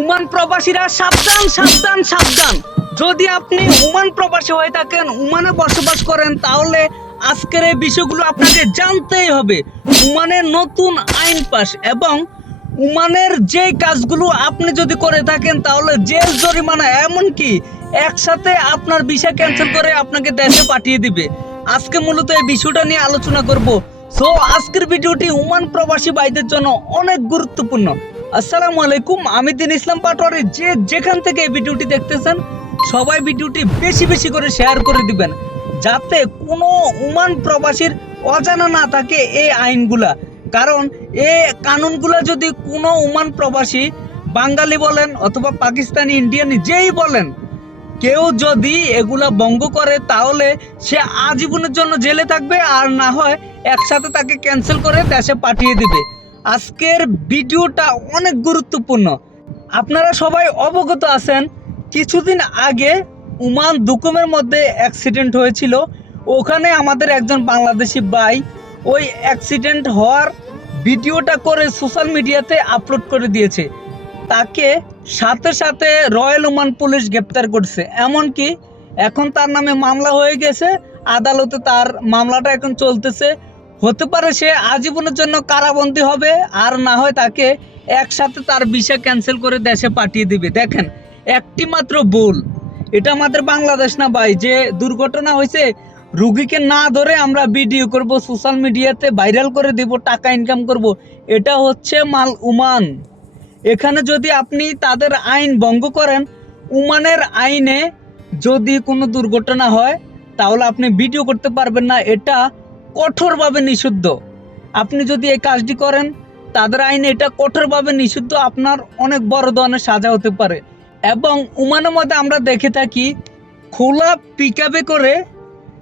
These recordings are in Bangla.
উমান প্রবাসীরা সাবধান সাবধান সাবধান। যদি আপনি উমান প্রবাসী হয়ে থাকেন উমানে বসবাস করেন, তাহলে আজকের এই বিষয়গুলো আপনাকে জানতেই হবে। উমানের নতুন আইন পাস এবং উমানের যে কাজগুলো আপনি যদি করে থাকেন, তাহলে জেল, জরিমানা এমনকি একসাথে আপনার ভিসা ক্যান্সেল করে আপনাকে দেশে পাঠিয়ে দিবে। আজকে মূলত এই বিষয়টা নিয়ে আলোচনা করব। সো আজকের ভিডিওটি উমান প্রবাসী ভাইদের জন্য অনেক গুরুত্বপূর্ণ। আসসালামু আলাইকুম, আমি দিন ইসলাম পাটোয়ারি। যে যেখান থেকে এই ভিডিওটি দেখতেছেন, সবাই ভিডিওটি বেশি বেশি করে শেয়ার করে দিবেন, যাতে কোনো উমান প্রবাসীর অজানা না থাকে এই আইনগুলা। কারণ এ কানুনগুলা যদি কোনো উমান প্রবাসী, বাঙালি বলেন অথবা পাকিস্তানি, ইন্ডিয়ান, যেই বলেন, কেউ যদি এগুলা ভঙ্গ করে, তাহলে সে আজীবনের জন্য জেলে থাকবে আর না হয় একসাথে তাকে ক্যান্সেল করে দেশে পাঠিয়ে দিবে। আজকের ভিডিওটা অনেক গুরুত্বপূর্ণ। আপনারা সবাই অবগত আছেন, কিছুদিন আগে উমান দুকুমের মধ্যে অ্যাক্সিডেন্ট হয়েছিল। ওখানে আমাদের একজন বাংলাদেশি ভাই ওই অ্যাক্সিডেন্ট হওয়ার ভিডিওটা করে সোশ্যাল মিডিয়াতে আপলোড করে দিয়েছে। তাকে সাথে সাথে রয়্যাল ওমান পুলিশ গ্রেপ্তার করছে। এমনকি এখন তার নামে মামলা হয়ে গেছে, আদালতে তার মামলাটা এখন চলতেছে। হতে পারে সে আজীবনের জন্য কারাবন্দী হবে, আর না হয় তাকে একসাথে তার ভিসা ক্যান্সেল করে দেশে পাঠিয়ে দিবে। দেখেন, একটি মাত্র ভুল। এটা আমাদের বাংলাদেশ না ভাই, যে দুর্ঘটনা হয়েছে, রুগীকে না ধরে আমরা ভিডিও করব সোশ্যাল মিডিয়াতে ভাইরাল করে দিব, টাকা ইনকাম করব, এটা হচ্ছে মাল উমান। এখানে যদি আপনি তাদের আইন ভঙ্গ করেন, উমানের আইনে যদি কোনো দুর্ঘটনা হয়, তাহলে আপনি ভিডিও করতে পারবেন না। এটা কঠোরভাবে নিষিদ্ধ। আপনি যদি এই কাজটি করেন, তাদের আইনে এটা কঠোরভাবে নিষিদ্ধ, আপনার অনেক বড় ধরনের সাজা হতে পারে। এবং উমানের মধ্যে আমরা দেখে থাকি, খোলা পিক করে,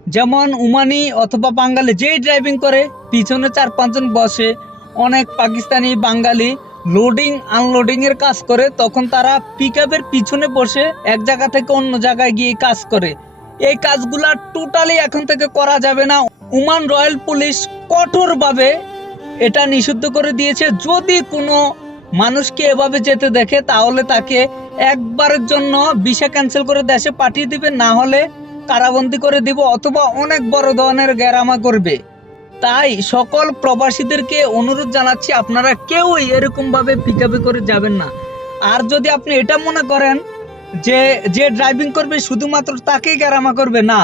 যেমন উমানি অথবা বাঙালি যেই ড্রাইভিং করে, পিছনে চার পাঁচজন বসে, অনেক পাকিস্তানি, বাঙালি লোডিং আনলোডিং এর কাজ করে, তখন তারা পিক পিছনে বসে এক জায়গা থেকে অন্য জায়গায় গিয়ে কাজ করে। এই কাজগুলা টোটালি এখন থেকে করা যাবে না। উমান রয়্যাল পুলিশ কঠোরভাবে এটা নিষিদ্ধ করে দিয়েছে। যদি কোনো মানুষকে এভাবে যেতে দেখে, তাহলে তাকে একবারের জন্য ভিসা ক্যান্সেল করে দেশে পাঠিয়ে দিবে, না হলে কারাবন্দি করে দিব অথবা অনেক বড় ধরনের গ্যারামা করবে। তাই সকল প্রবাসীদেরকে অনুরোধ জানাচ্ছি, আপনারা কেউই এরকম ভাবে পিকাপি করে যাবেন না। আর যদি আপনি এটা মনে করেন যে যে ড্রাইভিং করবে, শুধুমাত্র তাকেই গ্যারামা করবে, না।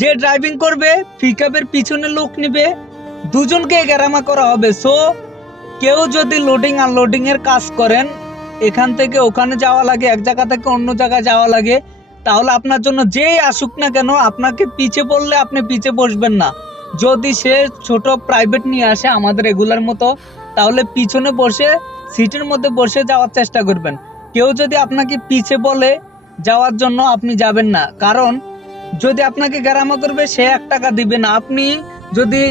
যে ড্রাইভিং করবে পিকআপের পিছনে লোক নিবে, দুজনকে গ্যারামা করা হবে। সো কেউ যদি লোডিং আনলোডিং এর কাজ করেন, এখান থেকে ওখানে যাওয়া লাগে, এক জায়গা থেকে অন্য জায়গায় যাওয়া লাগে, তাহলে আপনার জন্য যেই আসুক না কেন, আপনাকে পিছে পড়লে আপনি পিছে বসবেন না। যদি সে ছোট প্রাইভেট নিয়ে আসে আমাদের এগুলার মতো, তাহলে পিছনে বসে সিটের মধ্যে বসে যাওয়ার চেষ্টা করবেন। কেউ যদি আপনাকে পিছে বলে যাওয়ার জন্য আপনি যাবেন না, কারণ যদি আপনাকে গ্যারামা করবে, সে এক টাকা দিবে না। আপনি যদি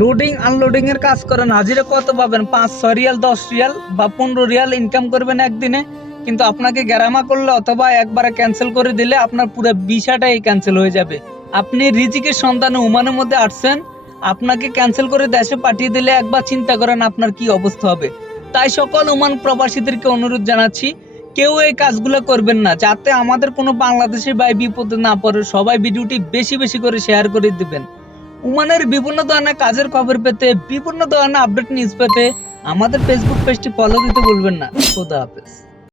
লোডিং আনলোডিং এর কাজ করেন, হাজিরা কত পাবেন? পাঁচ, ছয় রিয়াল, দশ রিয়াল বা পনেরো রিয়াল ইনকাম করবেন একদিনে। কিন্তু আপনাকে গ্যারামা করলে অথবা একবারে ক্যান্সেল করে দিলে আপনার পুরো ভিসাটাই ক্যান্সেল হয়ে যাবে। আপনি রিজিকের সন্তানে উমানের মধ্যে আসছেন, আপনাকে ক্যান্সেল করে দেশে পাঠিয়ে দিলে একবার চিন্তা করেন আপনার কি অবস্থা হবে। তাই সকল ওমান প্রবাসীদেরকে অনুরোধ জানাচ্ছি কেউ এই কাজগুলো করবেন না, যাতে আমাদের কোনো বাংলাদেশি ভাই বিপদে না পড়ে, সবাই ভিডিওটি বেশি বেশি করে শেয়ার করে দিবেন। উমানের বিভিন্ন ধরনের কাজের খবর পেতে, বিভিন্ন ধরনের আপডেট নিউজ পেতে আমাদের ফেসবুক পেজটি ফলো দিতে ভুলবেন না। খোদা হাফেজ।